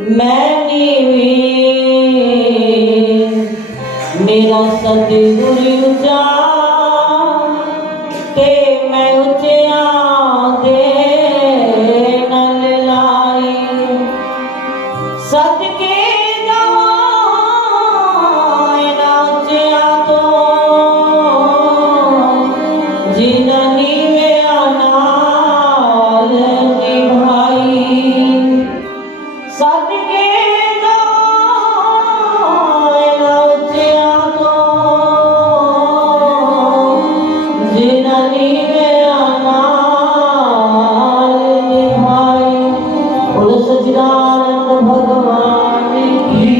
मैंने मेरा सतगुरु ऊंचा ते मैं ऊंचा दे नल लाई सदके जाए ना ऊंचा तो जिननी मेरा नाल निभाई सदके जाए ना ऊंचा तो जिननी मेरा नाल निभाई। बोलो सच्चिदानंद भगवान की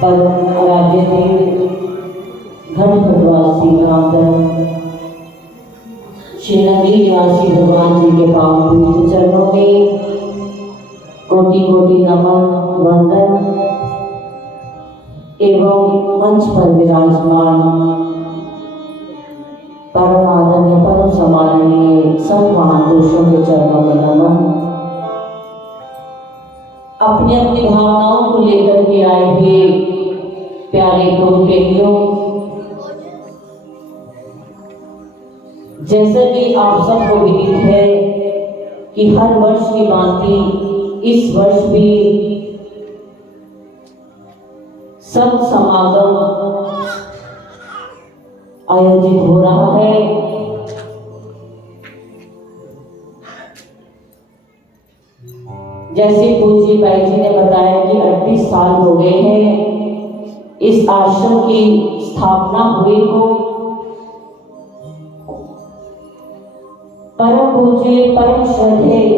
परम राज्य में घटघटवासी भ्रांतर श्री नंदी निवासी भगवान जी के पावन पवित्र चरणों में कोटि कोटि नमन वंदन एवं मंच पर विराजमान परम आदरणीय परम सम्माननीय सब महापुरुषों के चरणों में नमन। अपनी अपनी भावनाओं को लेकर के आए हुए प्यारे गुरु प्रेमियों, जैसा कि आप सबको विदित है कि हर वर्ष की भांति इस वर्ष भी संत समागम आयोजित हो रहा है। जैसे पूज्य भाई जी ने बताया कि 38 साल हो गए हैं इस आश्रम की स्थापना हुई को। परम पूज्य परम श्रद्धेय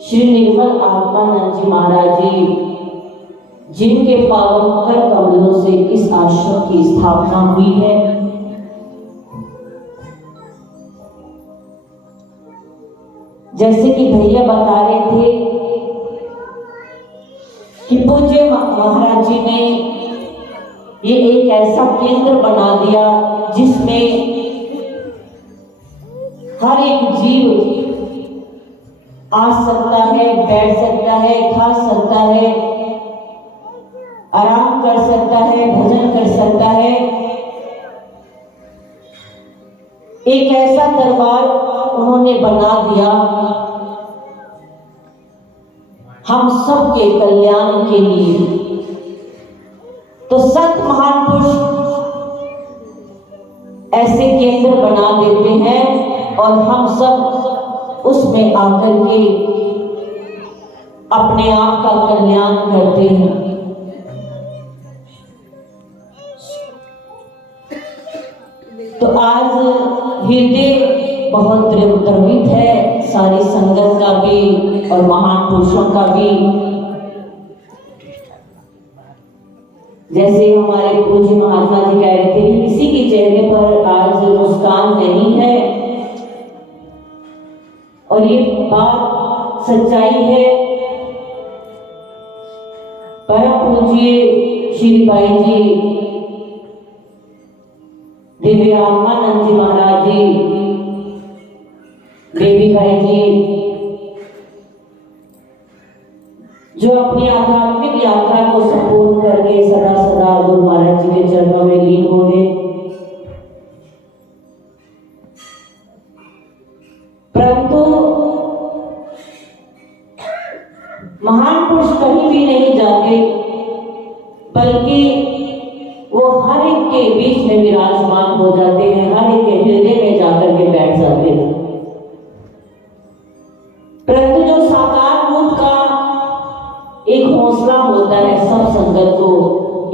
श्री निर्मल आत्मानंद जी महाराज जी जिनके पावन कर कमलों से इस आश्रम की स्थापना हुई है, जैसे कि भैया बता रहे थे कि पूज्य महाराज जी ने ये एक ऐसा केंद्र बना दिया जिसमें हर एक जीव आ सकता है, बैठ सकता है, खा सकता है, आराम कर सकता है, भजन कर सकता है। एक ऐसा दरबार उन्होंने बना दिया हम सबके कल्याण के लिए। तो संत महान पुरुष ऐसे केंद्र बना देते हैं और हम सब उसमें आकर के अपने आप का कल्याण करते हैं। तो आज हृदय बहुत द्रवित है, सारी संगत का भी और महान पुरुषों का भी। जैसे हमारे पूज्य महात्मा जी कह रहे थे कि किसी के चेहरे पर आज मुस्कान नहीं है, और ये बात सच्चाई है। परम पूज्य श्री भाई जी दिव्य आत्मानंद जी महाराज जी, देवी भाई जी जो अपनी आध्यात्मिक यात्रा को संपूर्ण करके सदा सदा गुरु महाराज जी के चरणों में लीन हो गए। परंतु महान पुरुष कहीं भी नहीं जाते, बल्कि वो हर एक के बीच में विराजमान हो जाते हैं, हर एक के हृदय में जाकर के बैठ जाते हैं। परंतु जो साकार रूप का एक हौसला होता है सब संगत को,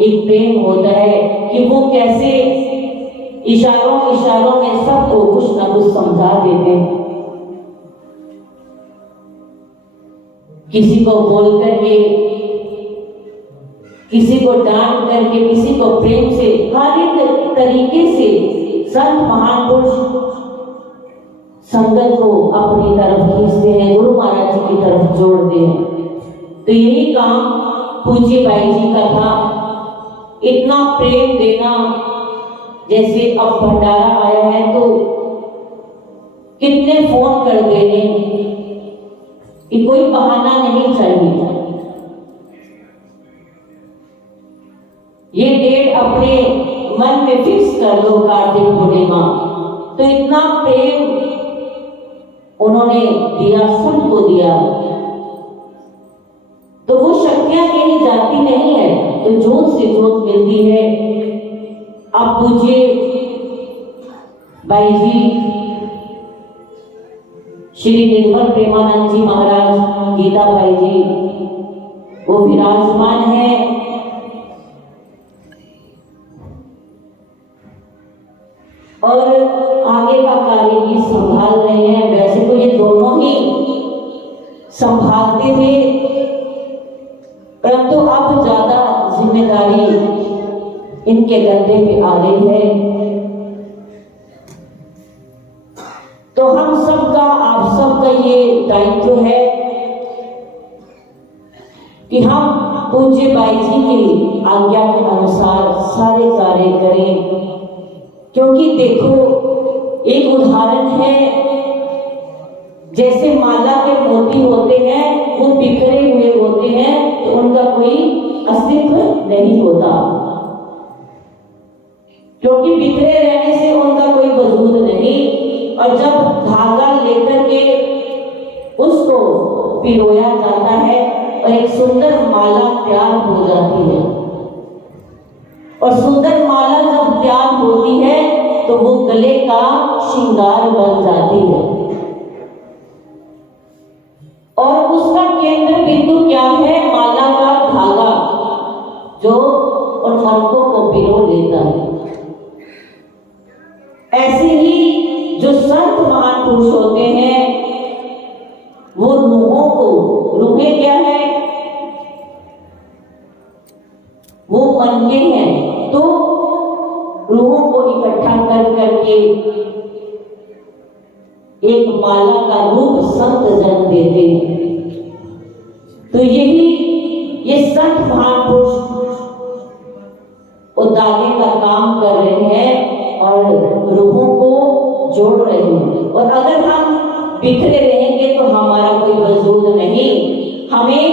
एक प्रेम होता है कि वो कैसे इशारों इशारों में सबको कुछ ना कुछ समझा देते हैं। किसी को बोल करके, किसी को डांट करके, किसी को प्रेम से, हर एक तरीके से संत महान पुरुष संगत को अपनी तरफ खींचते हैं, गुरु महाराज जी की तरफ जोड़ते हैं। तो यही काम पूज्य भाई जी का था, इतना प्रेम देना। जैसे अब भंडारा आया है तो कितने फोन कर देने, कि कोई बहाना नहीं चाहिए। ये डेट अपने मन में फिक्स कर लो, कार्तिक पूर्णिमा। तो इतना प्रेम उन्होंने दिया, सबको दिया। तो वो शक्तियां कहीं जाती नहीं है, तो जोत से जोत मिलती है। आप पूछिए भाई जी श्री निर्मल प्रेमानंद जी महाराज, गीता भाई जी, वो विराजमान है। और आगे का कार्य भी संभाल रहे हैं। वैसे तो ये दोनों ही संभालते थे, परंतु अब ज्यादा जिम्मेदारी इनके कंधे पे आ गई है। तो हम सबका, आप सबका ये दायित्व है कि हम पूज्य बाई जी की आज्ञा के अनुसार सारे कार्य करें। क्योंकि देखो, एक उदाहरण है, जैसे माला के मोती होते हैं, वो बिखरे हुए होते हैं, तो उनका कोई अस्तित्व नहीं होता, क्योंकि बिखरे रहने से उनका कोई वजूद नहीं। और जब धागा लेकर के उसको पिरोया जाता है और एक सुंदर माला तैयार हो जाती है, और सुंदर माला जब तैयार होती है तो वो गले का श्रृंगार बन जाती है। और उसका केंद्र बिंदु क्या है? माला का धागा, जो उन मनकों को पिरो लेता है। ऐसे ही जो संत महान पुरुष होते हैं, वो रूहों को, रूहें क्या है? वो मनके हैं, तो रूहों को इकट्ठा कर करके एक माला का रूप संत जन देते हैं। तो यही ये संत महान पुरुष उदागे का काम कर रहे हैं और रूहों को जोड़ रहे हैं। और अगर हम बिखरे रहेंगे तो हमारा कोई वजूद नहीं, हमें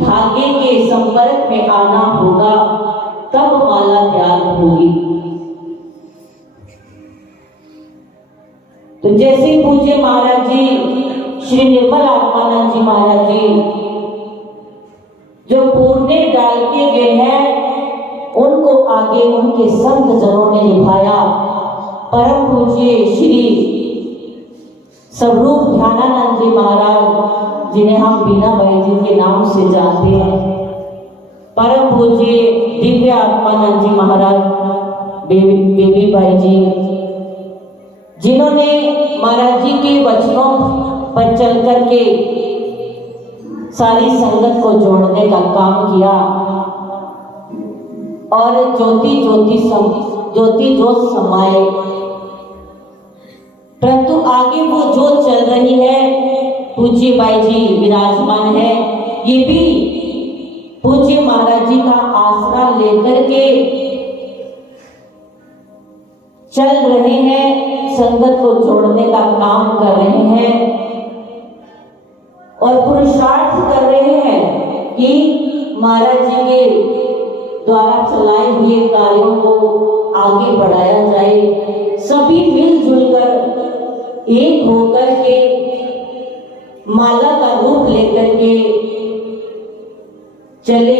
धागे के संपर्क में आना होगा, तब माला तैयार होगी। तो जैसे पूज्य महाराज जी श्री निर्मल आत्मानंद जी महाराज जी जो पूर्णे डाल के गए हैं, उनको आगे उनके संत जनों ने निभाया। परम पूज्य श्री स्वरूप ध्यानानंद जी महाराज, जिन्हें हम बीनाबाई जी के नाम से जानते हैं, परम पूज्य दिव्य आत्मानंद जी महाराज, बेबी बाई जी, जिन्होंने महाराज जी के वचनों पर चल करके सारी संगत को जोड़ने का काम किया। और ज्योति ज्योत समाए, परंतु आगे वो ज्योत चल रही है। पूज्य बाई जी विराजमान है, ये भी पूज्य महाराज जी का आसरा लेकर के चल रहे हैं, संगत को जोड़ने का काम कर रहे हैं और पुरुषार्थ कर रहे हैं कि महाराज जी के द्वारा चलाए हुए कार्यों को आगे बढ़ाया जाए। सभी मिलजुल कर एक होकर के माला का रूप लेकर के चले,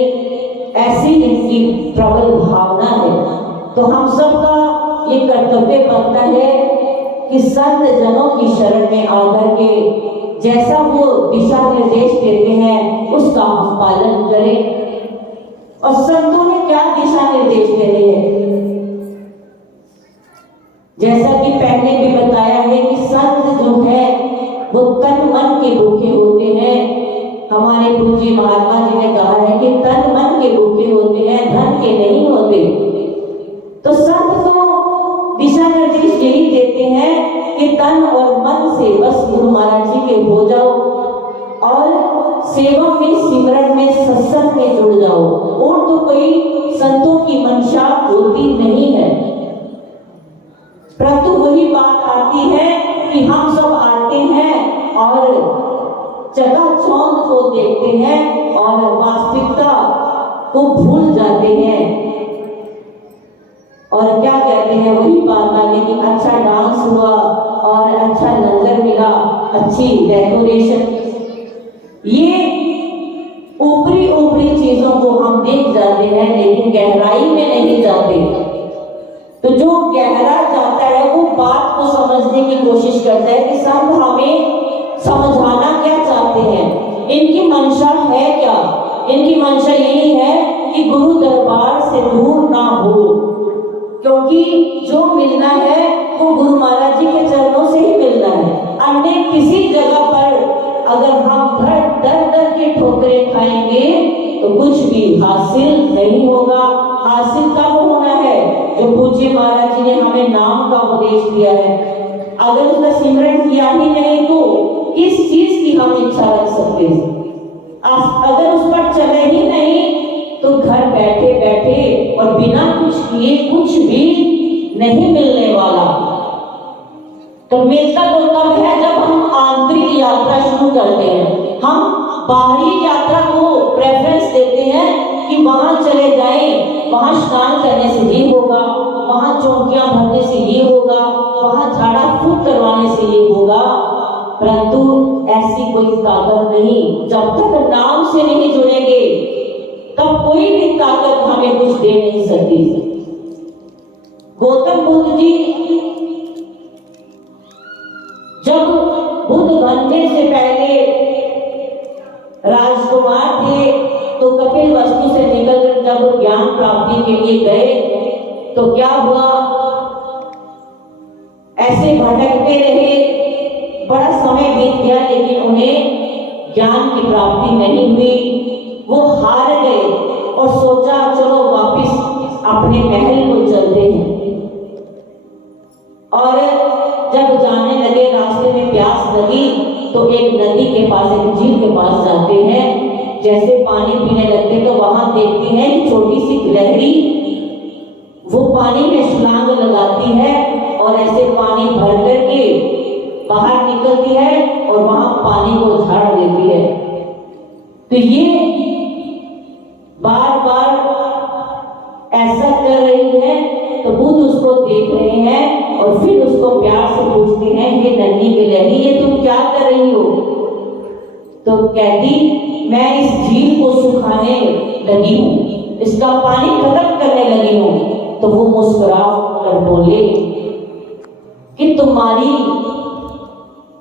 ऐसी इनकी प्रबल भावना है। तो हम सबका ये कर्तव्य बनता है कि संत जनों की शरण में आकर के जैसा वो दिशा निर्देश देते हैं उसका हम पालन करें। और संतों ने क्या दिशा निर्देश देते हैं, जैसा कि पहले भी बताया है कि संत जो है वो तन मन के भूखे होते हैं। हमारे पूज्य महात्मा जी ने कहा है कि तन मन के भूखे होते हैं, धन के नहीं होते। तो संत तो दिशा निर्देश यही देते हैं कि तन और मन से बस गुरु महाराज जी के हो जाओ और सेवा में, सिमरन में, सत्संग में जुड़ जाओ, और तो कोई संतों की मंशा होती नहीं है। परंतु वही बात आती है कि हम सब आते हैं और चकाचौंध को देखते हैं और वास्तविकता को भूल जाते हैं और क्या कहते हैं, वही बात आ गई कि अच्छा डांस हुआ और अच्छा लंगर मिला, अच्छी डेकोरेशन। ये ऊपरी ऊपरी चीजों को हम देख जाते हैं लेकिन गहराई में नहीं जाते। तो जो गहरा जाता है वो बात को समझने की कोशिश करता है कि संत हमें समझाना क्या चाहते हैं, इनकी मंशा है क्या। इनकी मंशा यही है कि गुरु दरबार से दूर ना हो, क्योंकि जो मिलना है वो गुरु महाराज जी के चरणों से ही मिलना है। अन्य किसी जगह पर अगर हम दर दर के ठोकरें खाएंगे तो कुछ भी हासिल नहीं होगा। हासिल कब होना है, जो पूज्य महाराज जी ने हमें नाम का उपदेश दिया है। अगर उसका सिमरन किया ही नहीं तो किस चीज की हम इच्छा रख सकते हैं। अगर उस पर चले ही नहीं तो घर बैठे बैठे और बिना कुछ किए कुछ भी नहीं मिलने वाला। तो मिलता तो तब है जब हम आंतरिक यात्रा शुरू करते हैं। हम बाहरी यात्रा को प्रेफरेंस देते हैं कि वहां चले जाएं, वहां स्नान करने से ये होगा, वहां चौकियां भरने से ये होगा, वहां झाड़ा फूक करवाने से ये होगा। परंतु ऐसी कोई ताकत नहीं, जब तक नाम से नहीं जुड़ेंगे तब कोई भी ताकत हमें कुछ दे नहीं सकती। गौतम बुद्ध जी जब बुद्ध बनने से पहले राजकुमार थे तो कपिल वस्तु से निकलकर जब ज्ञान प्राप्ति के लिए गए तो क्या हुआ, ऐसे भटकते रहे, बड़ा समय बीत गया लेकिन उन्हें ज्ञान की प्राप्ति नहीं हुई। वो हार गए और सोचा चलो वापिस अपने महल को चलते हैं। और जब जाने लगे रास्ते में प्यास लगी तो एक नदी के पास, एक झील के पास जाते हैं। जैसे पानी पीने लगते तो वहां देखते हैं कि छोटी सी गिलहरी वो पानी में छलांग लगाती है और ऐसे पानी भर करके बाहर निकलती है और वहां पानी को झाड़ देती है। तो ये बार बार ऐसा कर रही है तो बुद्ध उसको देख रहे हैं और फिर उसको प्यार से पूछते हैं, हे नन्ही गिलहरी ये तुम क्या कर रही हो। तो कहती मैं इस झील को सुखाने लगी हूं, इसका पानी खत्म करने लगी हूं। तो वो मुस्कुरा कर बोले कि तुम्हारी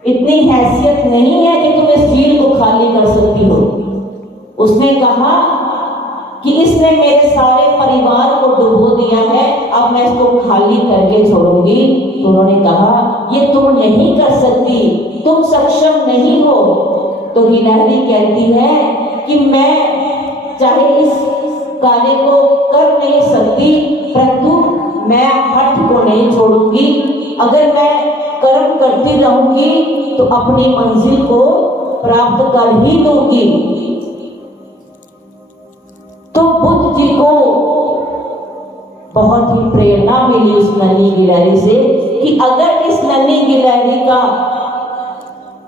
इतनी हैसियत नहीं है कि तुम इस झील को खाली कर सकती हो। उसने कहा कि इसने मेरे सारे परिवार को डुबो दिया है, अब मैं इसको खाली करके छोड़ूंगी। तो उन्होंने कहा ये तुम नहीं कर सकती, तुम सक्षम नहीं हो। तो गिलहरी कहती है कि मैं चाहे इस कार्य को कर नहीं सकती परंतु मैं हठ को नहीं छोड़ूंगी। अगर मैं कर्म करती रहूंगी तो अपनी मंजिल को प्राप्त कर ही दूंगी। तो बुद्ध जी को बहुत ही प्रेरणा मिली उस नन्ही गिलहरी से कि अगर इस नन्ही गिलहरी का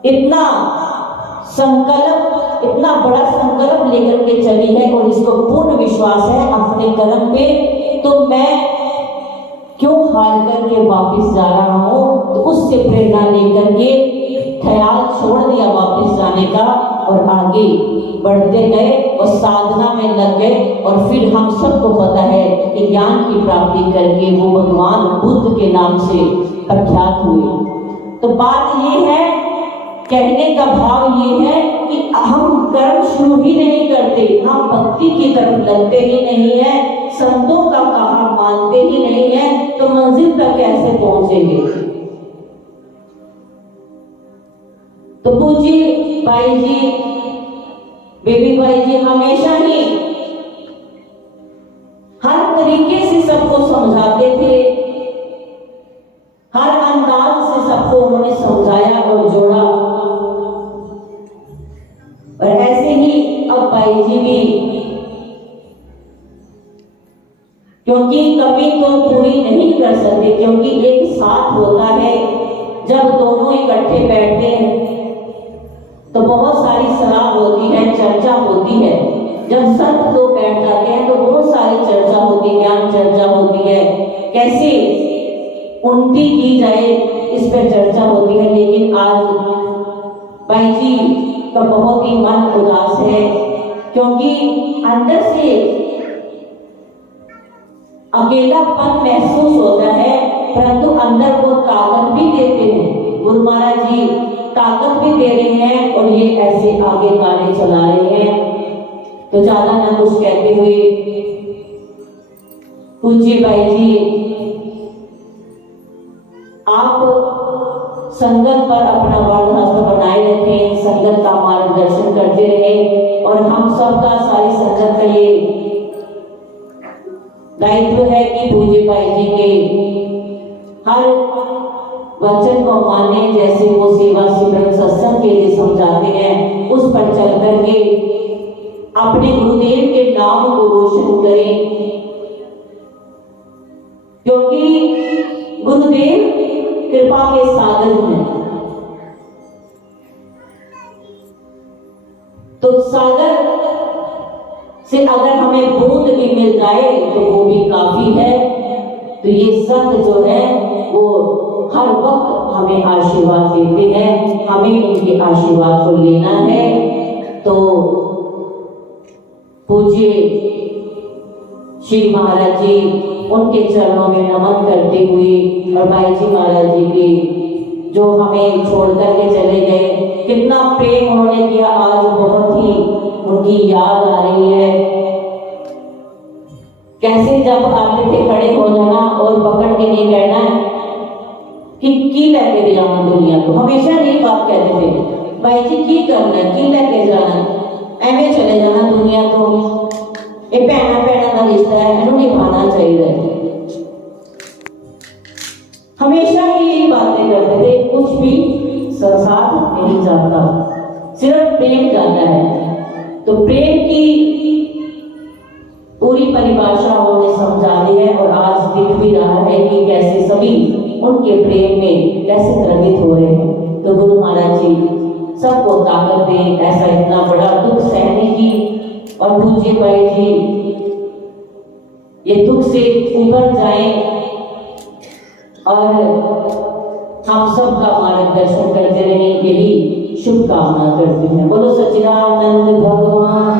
इतना संकल्प, इतना बड़ा संकल्प लेकर के चली है और इसको पूर्ण विश्वास है अपने कर्म पे, तो मैं क्यों हार करके वापस जा रहा हूं। तो उससे प्रेरणा लेकर के ख्याल छोड़ दिया वापस जाने का और आगे बढ़ते गए और साधना में लग गए। और फिर हम सबको पता है कि ज्ञान की प्राप्ति करके वो भगवान बुद्ध के नाम से प्रख्यात हुए। तो बात ये है, कहने का भाव ये है कि हम कर्म शुरू ही नहीं करते, हम भक्ति की तरफ लगते ही नहीं है, संतों का कहा मानते ही नहीं है, तो मंजिल तक कैसे पहुंचेंगे। तो पूज्य भाई जी, बेबी भाई जी हमेशा ही हर तरीके से सबको समझाते थे, हर अंदाज से सबको उन्होंने समझाया और जोड़ा। और ऐसे ही अब भाई जी भी, क्योंकि कभी तो पूरी नहीं कर सकते, क्योंकि एक साथ होता है जब दोनों इकट्ठे बैठते हैं तो बहुत सारी सलाह होती है, चर्चा होती है। जब संत लोग बैठ जाते हैं तो बहुत सारी चर्चा होती है, ज्ञान चर्चा होती है, कैसे उन्नति की जाए इस पर चर्चा होती है। लेकिन आज भाई जी का बहुत ही मन उदास है, क्योंकि अंदर से अकेलापन महसूस होता है, परंतु अंदर वो ताकत भी देते हैं। गुरु महाराज जी ताकत भी दे रहे हैं और ये ऐसे आगे गाने चला रहे हैं। तो ज्यादा ना कुछ कहते हुए पूज्य भाई जी, आप संगत पर अपना वरदहस्त बनाए रखें, संगत का मार्गदर्शन करते रहे और हम सबका, सारी संगत का ये दायित्व है कि पूज्य भाई जी के हर वचन को माने, जैसे वो सेवा सिमरन सत्संग के लिए समझाते हैं उस पर चल करके अपने गुरुदेव के नाम को रोशन करें, क्योंकि गुरुदेव कृपा के सागर हैं। तो सागर से अगर हमें बूंद भी मिल जाए तो वो भी काफी है। तो ये संत जो है वो हर वक्त हमें आशीर्वाद देते हैं, हमें इनके आशीर्वाद को लेना है। तो पूज्य श्री महाराज जी, उनके चरणों में नमन करते हुए और भाई जी महाराज जी के जो हमें छोड़ करके चले गए, कितना प्रेम उन्होंने किया, आज बहुत ही उनकी याद आ रही है। कैसे जब आते थे खड़े हो जाना और पकड़ के नहीं कहना कि की लेके जाना दुनिया को, हमेशा ये बात कहते थे, भाई जी की करना, की लेके जाना, एवं चले जाना दुनिया को, ये भैना भैना का रिश्ता है, इन्हों निभाना चाहिए। हमेशा यही बातें करते थे, कुछ भी संसार नहीं जाता, सिर्फ प्रेम जाता है। तो प्रेम की पूरी परिभाषा उन्होंने समझा दी है और आज दिख भी रहा है कि कैसे सभी उनके प्रेम में कैसे द्रवित हो रहे हैं। तो गुरु महाराज जी सबको ताकत दें, ऐसा इतना बड़ा दुख सहने की, और पूज्य भाई जी ये दुख से उबर जाएं और हम सब का मार्गदर्शन करते रहें, यही शुभकामना करते हैं। बोलो सच्चिदानंद भगवान।